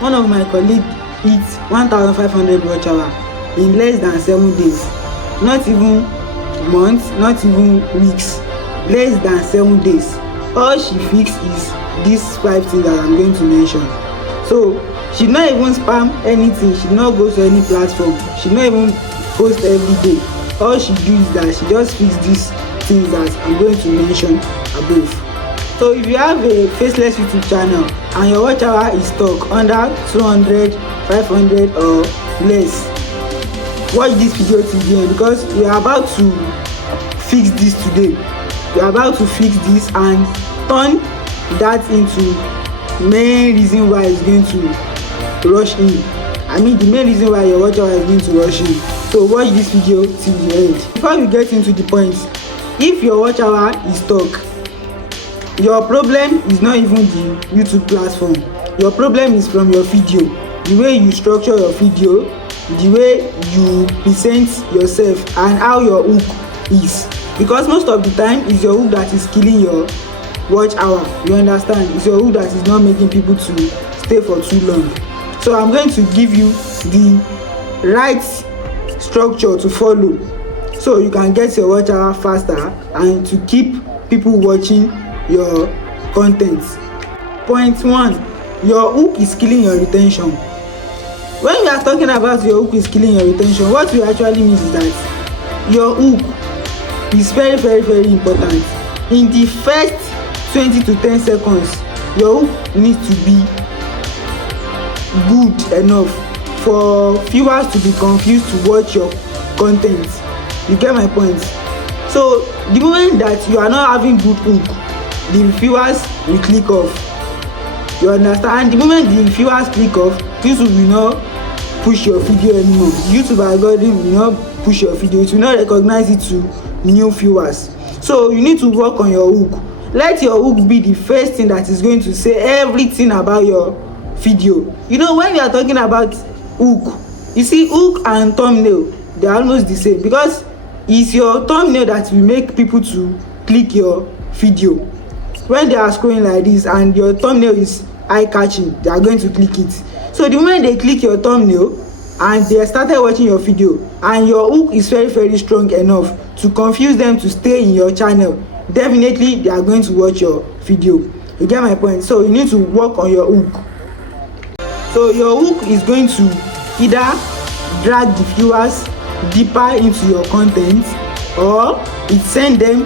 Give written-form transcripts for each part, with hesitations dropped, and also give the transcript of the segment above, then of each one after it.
One of my colleague hit 1,500 watch hour in less than 7 days. Not even months, not even weeks, less than 7 days. All she fixed is these 5 things that I'm going to mention. So she not even spam anything, she not go to any platform, she not even post every day. All she do is that she just fix these things that I'm going to mention above. So if you have a Faceless YouTube channel and your watch hour is stuck under 200, 500 or less, watch this video till the end, because we are about to fix this today. We are about to fix this and turn that into main reason why it's going to rush in. I mean the main reason why your watch hour is going to rush in. So watch this video till the end. Before we get into the point, if your watch hour is stuck, your problem is not even the YouTube platform. Your problem is from your video, the way you structure your video, the way you present yourself, and how your hook is. Because most of the time it's your hook that is killing your watch hour. You understand? It's your hook that is not making people to stay for too long. So I'm going to give you the right structure to follow so you can get your watch hour faster and to keep people watching your content. Point 1, your hook is killing your retention. When we are talking about your hook is killing your retention, what we actually mean is that your hook is very important. In the first 20 to 10 seconds, your hook needs to be good enough for viewers to be confused to watch your content. You get my point? So the moment that you are not having good hook, the viewers will click off. You understand? And the moment the viewers click off, YouTube will not push your video anymore. YouTube algorithm will not push your video. It will not recognize it to new viewers. So you need to work on your hook. Let your hook be the first thing that is going to say everything about your video. You know, when we are talking about hook, you see, hook and thumbnail, they are almost the same, because it's your thumbnail that will make people to click your video. When they are scrolling like this and your thumbnail is eye-catching, they are going to click it. So the moment they click your thumbnail and they started watching your video and your hook is very strong enough to confuse them to stay in your channel, definitely they are going to watch your video. You get my point? So you need to work on your hook. So your hook is going to either drag the viewers deeper into your content, or it send them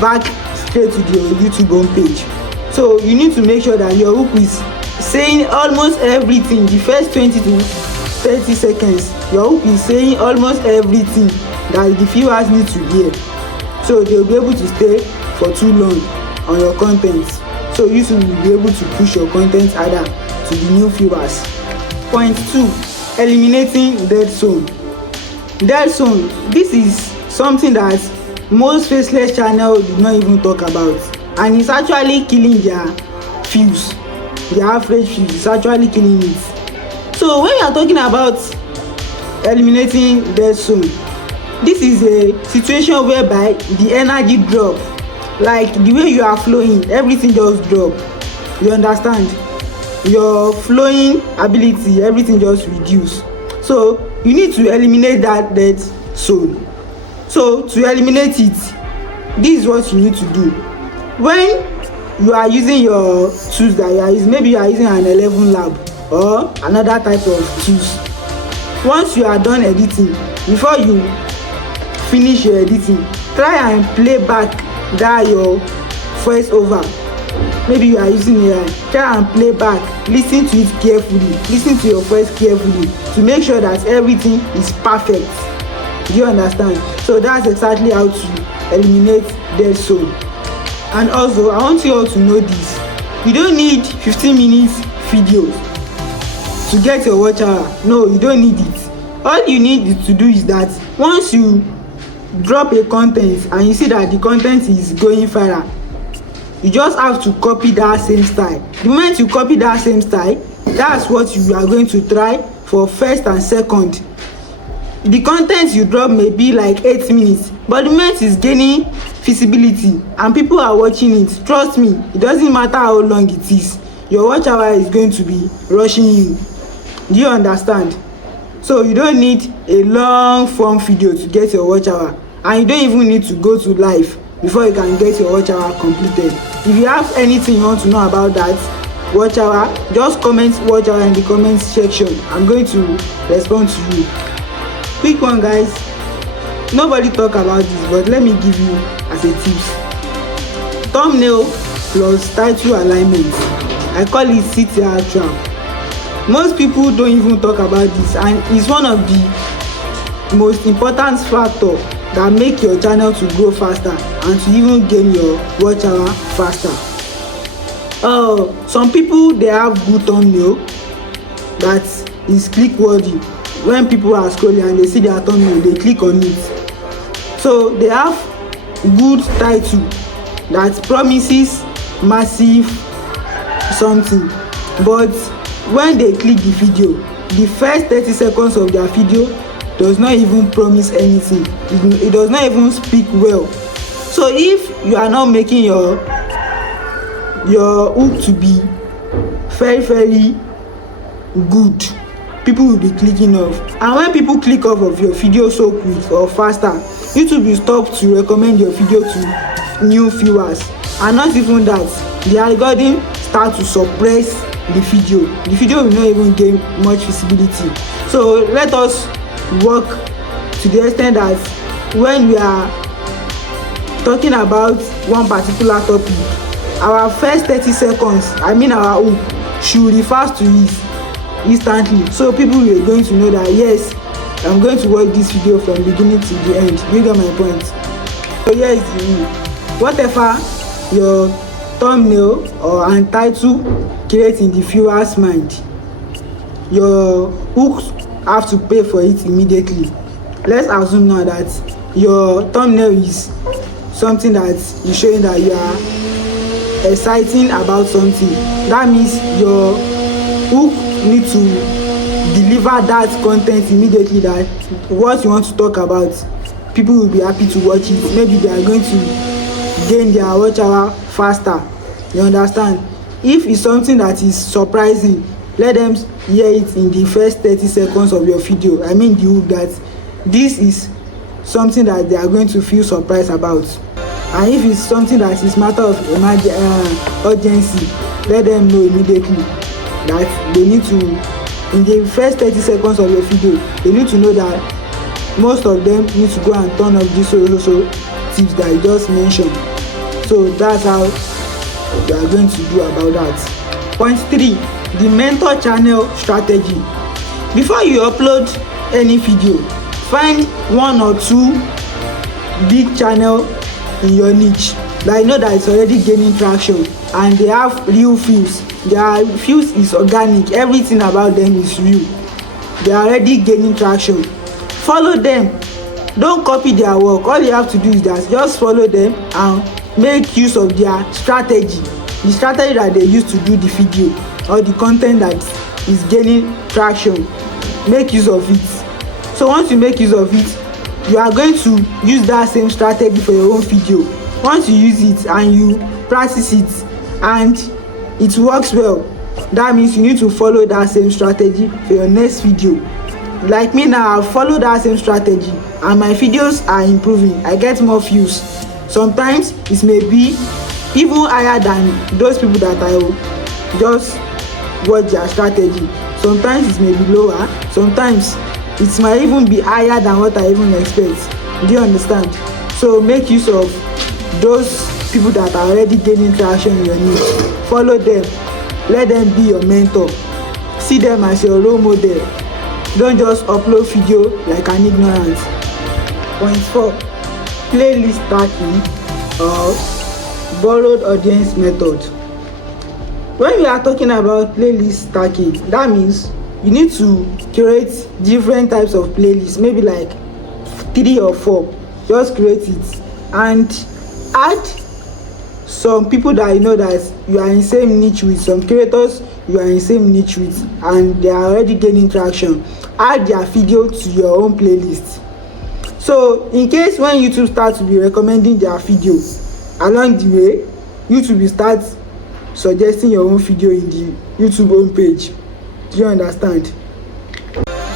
back straight to your YouTube homepage. So you need to make sure that your hook is saying almost everything. The first 20 to 30 seconds, your hook is saying almost everything that the viewers need to hear, so they'll be able to stay for too long on your content. So YouTube will be able to push your content harder to the new viewers. Point 2, eliminating dead zone. Dead zone, this is something that most faceless channels do not even talk about, and it's actually killing their views. The average views is actually killing it. So when we are talking about eliminating dead zone, this is a situation whereby the energy drop, like the way you are flowing, everything just drop. You understand? Your flowing ability, everything just reduce. So you need to eliminate that dead zone. So to eliminate it, this is what you need to do. When you are using your tools that you are using, maybe you are using an 11 lab or another type of tools, once you are done editing, before you finish your editing, try and play back that your voiceover. Maybe you are using AI, try and play back, listen to it carefully, listen to your voice carefully to make sure that everything is perfect. Do you understand? So that's exactly how to eliminate dead zone. And also I want you all to know this: you don't need 15 minutes videos to get your watch hour. No, you don't need it. All you need to do is that once you drop a content and you see that the content is going viral, you just have to copy that same style. The moment you copy that same style, that's what you are going to try for first and second. The content you drop may be like 8 minutes, but the moment is gaining visibility and people are watching it, trust me, it doesn't matter how long it is. your watch hour is going to be rushing you. Do you understand? So you don't need a long form video to get your watch hour, and you don't even need to go to live before you can get your watch hour completed. If you have anything you want to know about that watch hour, just comment watch hour in the comment section. I'm going to respond to you. Quick one, guys. Nobody talk about this, but let me give you as a tips. Thumbnail plus title alignment. I call it CTR trap. Most people don't even talk about this, and it's one of the most important factor that make your channel to grow faster and to even gain your watch hour faster. Some people, they have good thumbnail that is click worthy. When people are scrolling and they see their thumbnail, they click on it. So they have good title that promises massive something, but when they click the video, the first 30 seconds of their video does not even promise anything. It does not even speak well. So if you are not making your hook to be very, very good, people will be clicking off. And when people click off of your video so quick or faster, YouTube will stop to recommend your video to new viewers. And not even that, the algorithm start to suppress the video. The video will not even gain much visibility. So let us work to the extent that when we are talking about one particular topic, our first 30 seconds, our hook, should refer to it instantly, so people are going to know that yes, I'm going to watch this video from beginning to the end. You get my point? So here is the rule. Whatever your thumbnail or and title create in the viewer's mind, your hooks have to pay for it immediately. Let's assume now that your thumbnail is something that is showing that you are exciting about something. That means your hook need to deliver that content immediately, that what you want to talk about, people will be happy to watch it. Maybe they are going to gain their watch hour faster. You understand? If it's something that is surprising, let them hear it in the first 30 seconds of your video. The hook, that this is something that they are going to feel surprised about. And if it's something that is matter of urgency, let them know immediately that they need to, in the first 30 seconds of your video, they need to know that most of them need to go and turn off this so tips that I just mentioned. So that's how you are going to do about that. Point 3, the mentor channel strategy. Before you upload any video, find one or two big channel in your niche that you know that it's already gaining traction and they have real views. Their views is organic, everything about them is real. They are already gaining traction. Follow them. Don't copy their work. All you have to do is just follow them and make use of their strategy, the strategy that they use to do the video or the content that is gaining traction. Make use of it. So once you make use of it, you are going to use that same strategy for your own video. Once you use it and you practice it and it works well, that means you need to follow that same strategy for your next video. Like me now, I follow that same strategy and my videos are improving. I get more views. Sometimes it may be even higher than those people that I just watch their strategy. Sometimes it may be lower. Sometimes it might even be higher than what I even expect. Do you understand? So make use of those people that are already gaining traction in your niche. Follow them. Let them be your mentor. See them as your role model. Don't just upload video like an ignorant. Point 4, playlist stacking or borrowed audience method. When we are talking about playlist stacking, that means you need to curate different types of playlists, maybe like 3 or 4. Just create it and add some people that you know that you are in same niche with, some creators you are in same niche with and they are already gaining traction. Add their video to your own playlist. So in case when YouTube starts to be recommending their video, along the way YouTube will start suggesting your own video in the YouTube homepage. Do you understand?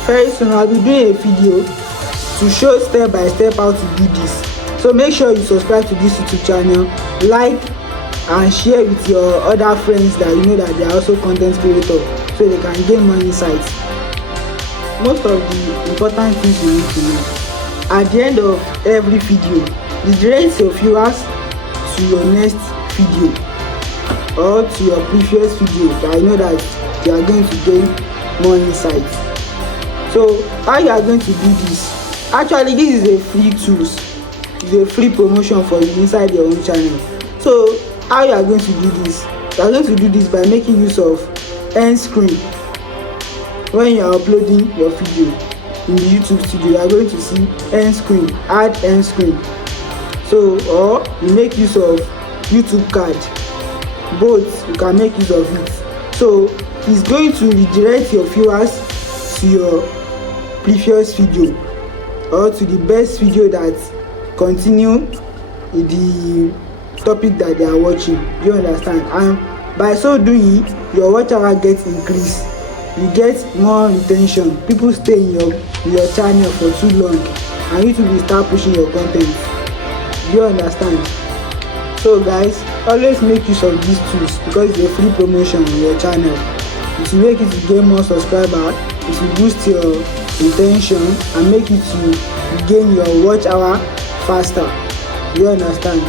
Very soon I'll be doing a video to show step by step how to do this. So make sure you subscribe to this YouTube channel, like and share with your other friends that you know that they are also content creators, so they can gain more insights. Most of the important things you need to know: at the end of every video, redirect your viewers to your next video or to your previous video that you know that they are going to gain more insights. So how you are going to do this? Actually, this is a free tools. It's a free promotion for you inside your own channel. So how you are going to do this? You are going to do this by making use of end screen. When you are uploading your video in the YouTube studio, you are going to see end screen, add end screen. So, or you make use of YouTube card. Both you can make use of it. So it's going to redirect your viewers to your previous video or to the best video that continue with the topic that they are watching. Do you understand? And by so doing, your watch hour gets increased. You get more retention. People stay in your channel for too long, and YouTube will start pushing your content. Do you understand? So guys, always make use of these tools because it's a free promotion on your channel. It will make it to gain more subscribers. It will boost your retention and make it to gain your watch hour faster. Do you understand?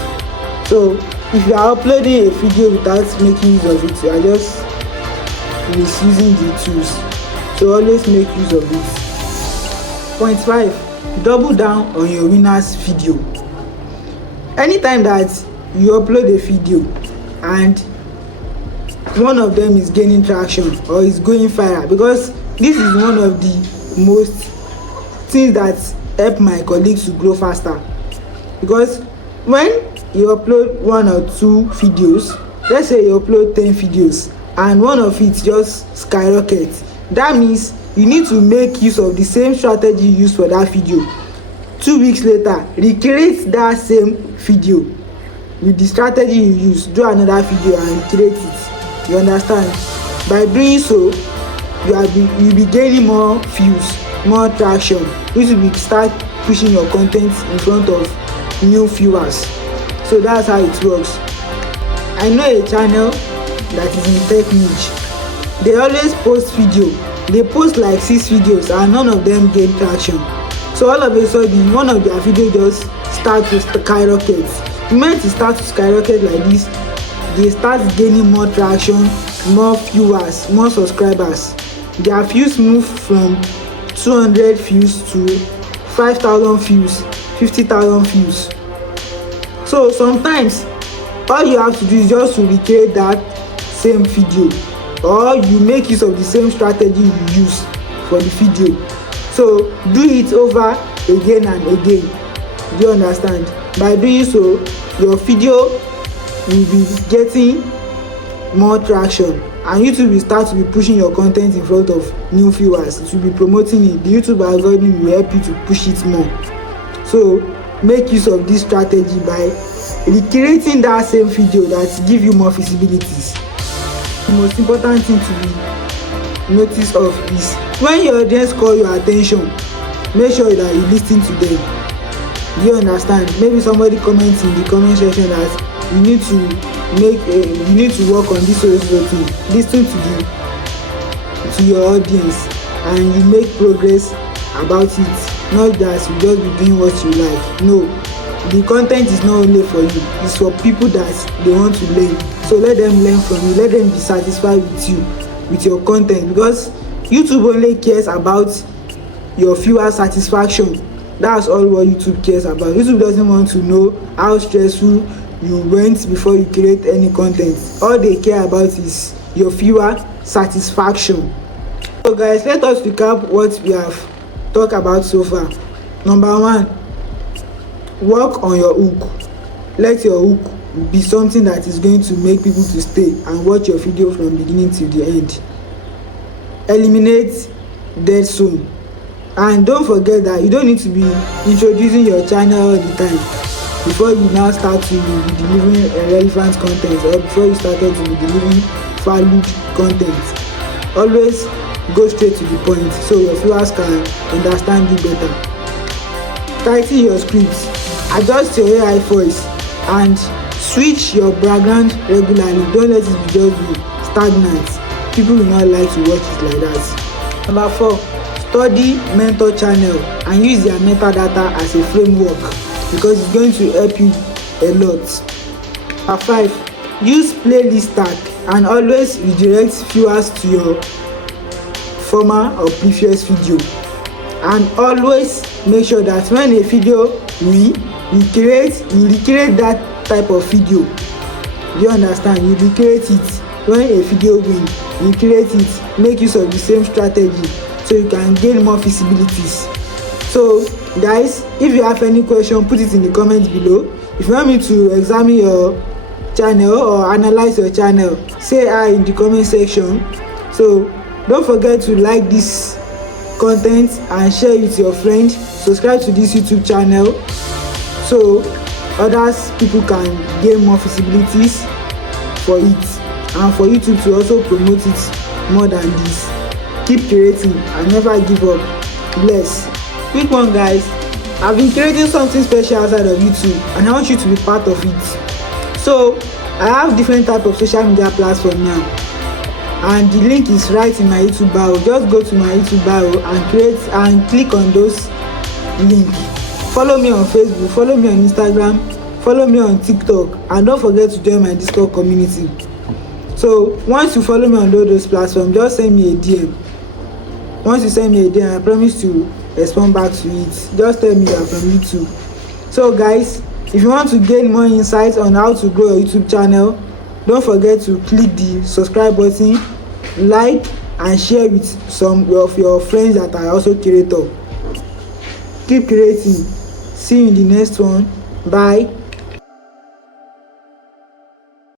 So if you are uploading a video without making use of it, you are just misusing the tools. So always make use of it. Point 5, double down on your winners video. Anytime that you upload a video and one of them is gaining traction or is going viral, because this is one of the most things that help my colleagues to grow faster. Because when you upload 1 or 2 videos, let's say you upload 10 videos and one of it just skyrockets, that means you need to make use of the same strategy you used for that video. 2 weeks later, recreate that same video with the strategy you use, do another video and recreate it. You understand? By doing so, you'll be gaining more views, more traction, which will start pushing your content in front of new viewers. So that's how it works. I know a channel that is in tech niche. They always post video. They post like 6 videos and none of them gain traction. So all of a sudden, one of their videos just start to skyrocket. The moment it starts to skyrocket like this, they start gaining more traction, more viewers, more subscribers. Their views move from 200 views to 5,000 views, 50,000 views. So sometimes all you have to do is just to recreate that same video, or you make use of the same strategy you use for the video. So do it over again and again. Do you understand? By doing so, your video will be getting more traction and YouTube will start to be pushing your content in front of new viewers. It will be promoting it. The YouTube algorithm will help you to push it more. So make use of this strategy by recreating that same video that give you more visibilities. The most important thing to be noticed of is when your audience call your attention, make sure that you listen to them. Do you understand? Maybe somebody comments in the comment section that you need to work on this thing. Listen to your audience and you make progress about it. Not that you just be doing what you like. No, the content is not only for you, it's for people that they want to learn. So let them learn from you. Let them be satisfied with you, with your content, because YouTube only cares about your viewer satisfaction. That's all what YouTube cares about. YouTube doesn't want to know how stressful you went before you create any content. All they care about is your viewer satisfaction. So guys, let us recap what we have talked about so far. Number 1, work on your hook. Let your hook be something that is going to make people to stay and watch your video from beginning to the end. Eliminate dead zone. And don't forget that you don't need to be introducing your channel all the time. before you now start to be delivering relevant content, or before you started to be delivering valued content. Always go straight to the point so your viewers can understand you better. Tighten your scripts, adjust your AI voice, and switch your background regularly. Don't let it be just be stagnant. People will not like to watch it like that. Number 4, study mentor channel and use their metadata as a framework, because it's going to help you a lot. Number 5, use playlist tag and always redirect viewers to your former or previous video. And always make sure that when a video you recreate that type of video. You understand? You recreate it. When a video you create it, make use of the same strategy so you can gain more visibilities. So guys, if you have any question, put it in the comments below. If you want me to examine your channel or analyze your channel, say hi in the comment section. So don't forget to like this content and share it with your friends. Subscribe to this YouTube channel so others people can gain more visibilities for it, and for YouTube to also promote it more than this. Keep creating and never give up. Bless. Quick one guys, I've been creating something special outside of YouTube and I want you to be part of it. So I have different type of social media platforms now, and the link is right in my YouTube bio. Just go to my YouTube bio and create and click on those links. Follow me on Facebook, follow me on Instagram, follow me on TikTok, and don't forget to join my Discord community. So once you follow me on all those platforms, just send me a DM. Once you send me a DM, I promise to respond back to it. Just tell me you are from YouTube. So guys, if you want to gain more insights on how to grow your YouTube channel, don't forget to click the subscribe button, like and share with some of your friends that are also creators. Keep creating. See you in the next one. Bye.